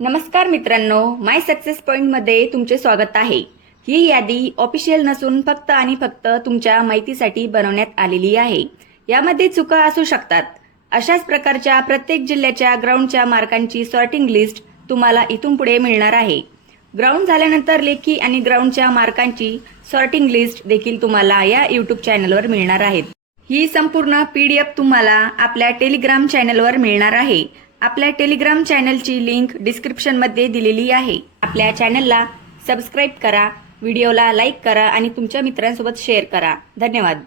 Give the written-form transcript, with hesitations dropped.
नमस्कार मित्रांनो, माय success point मध्ये तुमचे स्वागत आहे। ही यादी ऑफिशियल नसून फक्त आणि फक्त तुमच्या माहितीसाठी बनवण्यात आलेली आहे। यामध्ये चुका असू शकतात। अशाच प्रकारच्या प्रत्येक जिल्ह्याच्या ग्राउंडच्या मार्कांची सॉर्टिंग लिस्ट तुम्हाला इथून पुढे मिळणार आहे। ग्राउंड झाल्यानंतर लेखी आणि ग्राउंडच्या मार्कांची सॉर्टिंग लिस्ट देखील तुम्हाला या YouTube चॅनलवर मिळणार आहेत। ही संपूर्ण PDF तुम्हाला आपल्या टेलिग्राम चॅनलवर मिळणार आहे। आपल्या टेलिग्राम चॅनलची लिंक डिस्क्रिप्शन मध्ये दिलेली आहे। आपल्या चॅनलला सबस्क्राइब करा, व्हिडिओला लाईक करा आणि तुमच्या मित्रांसोबत शेअर करा। धन्यवाद।